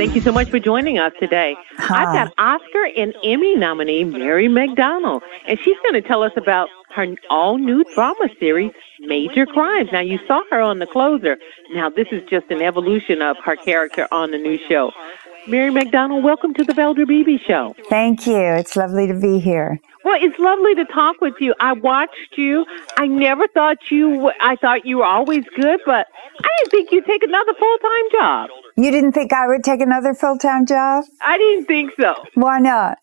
Thank you so much for joining us today. Hi. I've got Oscar and Emmy nominee Mary McDonnell, and she's going to tell us about her all-new drama series, Major Crimes. Now, you saw her on The Closer. Now, this is just an evolution of her character on the new show. Mary McDonnell, welcome to the Velder Beebe Show. Thank you. It's lovely to be here. Well, it's lovely to talk with you. I watched you. I never thought I thought you were always good, but I didn't think you'd take another full-time job. You didn't think I would take another full-time job? I didn't think so. Why not?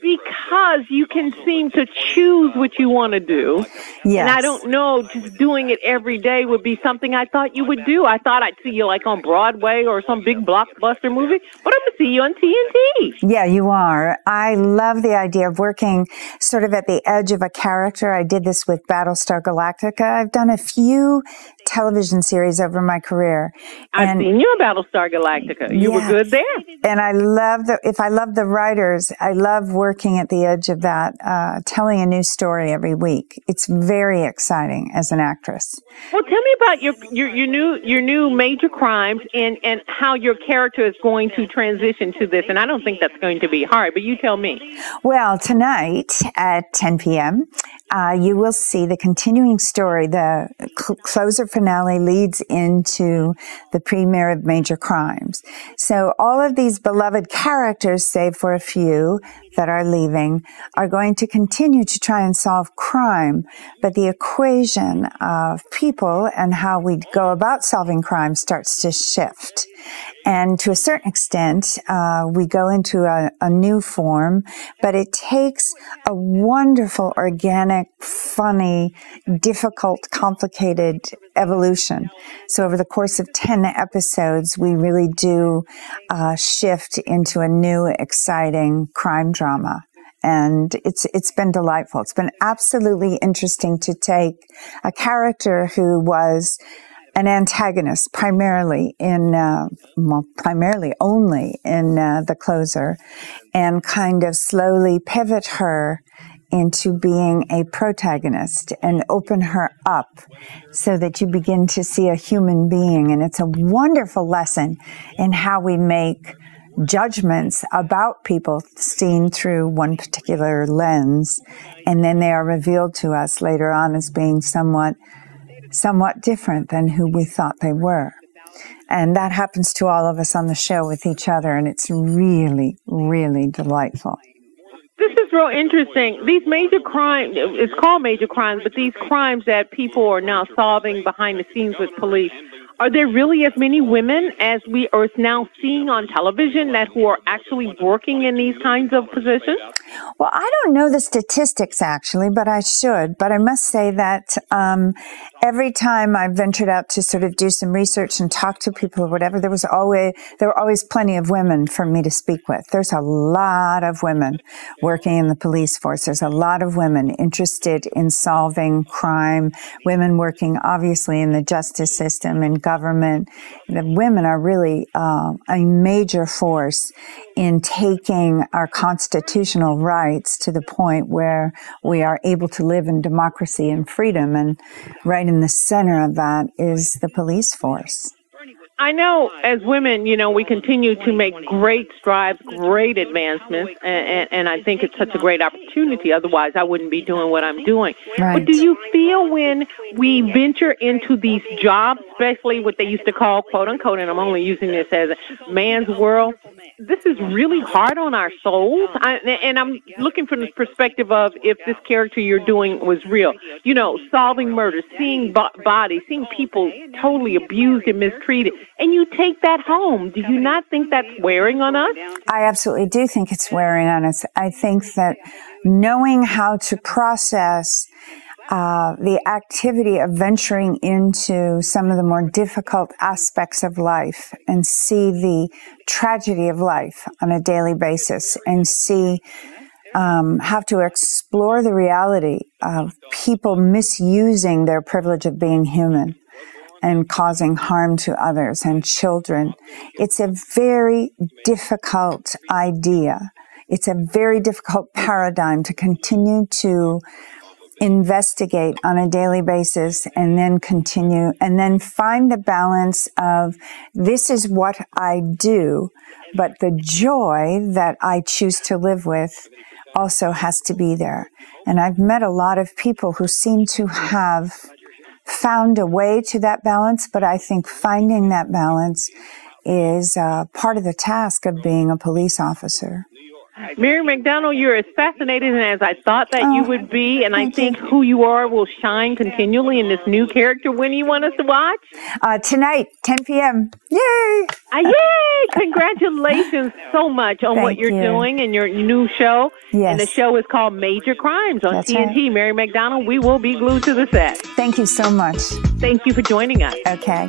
Because you can seem to choose what you want to do. Yes. And I don't know, just doing it every day would be something I thought you would do. I thought I'd see you like on Broadway or some big blockbuster movie, but I'm going to see you on TNT. Yeah, you are. I love the idea of working sort of at the edge of a character. I did this with Battlestar Galactica. I've done a few television series over my career. I've seen you on Battlestar Galactica. You were good there. And I love if I love the writers, I love working at the edge of that, telling a new story every week. It's very exciting as an actress. Well, tell me about your new Major Crimes and how your character is going to transition to this. And I don't think that's going to be hard, but you tell me. Well, tonight at 10 p.m., you will see the continuing story. The closer finale leads into the premiere of Major Crimes. So all of these beloved characters, save for a few that are leaving, are going to continue to try and solve crime. But the equation of people and how we go about solving crime starts to shift. And to a certain extent, we go into a new form, but it takes a wonderful, organic, funny, difficult, complicated evolution. So over the course of 10 episodes, we really do shift into a new, exciting crime drama. And it's been delightful. It's been absolutely interesting to take a character who was an antagonist primarily only in The Closer, and kind of slowly pivot her into being a protagonist and open her up so that you begin to see a human being. And it's a wonderful lesson in how we make judgments about people seen through one particular lens, and then they are revealed to us later on as being somewhat different than who we thought they were. And that happens to all of us on the show with each other, and it's really, really delightful. This is real interesting. These major crimes, it's called Major Crimes, but these crimes that people are now solving behind the scenes with police, are there really as many women as we are now seeing on television who are actually working in these kinds of positions? Well, I don't know the statistics actually, but I should. But I must say that every time I ventured out to sort of do some research and talk to people or whatever, there were always plenty of women for me to speak with. There's a lot of women working in the police force. There's a lot of women interested in solving crime, women working obviously in the justice system and government. The women are really a major force in taking our constitutional rights to the point where we are able to live in democracy and freedom. And right in the center of that is the police force. I know as women, we continue to make great strides, great advancements, and I think it's such a great opportunity. Otherwise, I wouldn't be doing what I'm doing. Right. But do you feel when we venture into these jobs, especially what they used to call, quote unquote, and I'm only using this as a man's world, this is really hard on our souls? And I'm looking from the perspective of if this character you're doing was real. Solving murders, seeing bodies, seeing people totally abused and mistreated. And you take that home. Do you not think that's wearing on us? I absolutely do think it's wearing on us. I think that knowing how to process the activity of venturing into some of the more difficult aspects of life and see the tragedy of life on a daily basis and have to explore the reality of people misusing their privilege of being human and causing harm to others and children. It's a very difficult idea. It's a very difficult paradigm to continue to investigate on a daily basis and then continue and then find the balance of this is what I do, but the joy that I choose to live with also has to be there. And I've met a lot of people who seem to have found a way to that balance, but I think finding that balance is part of the task of being a police officer. Mary McDonnell, you're as fascinating as I thought that you would be, and I think who you are will shine continually in this new character. When do you want us to watch? Tonight, 10 p.m. Yay! Yay! Congratulations so much on what you're doing and your new show. Yes. And the show is called Major Crimes on That's TNT. right. Mary McDonnell, we will be glued to the set. Thank you so much. Thank you for joining us. Okay.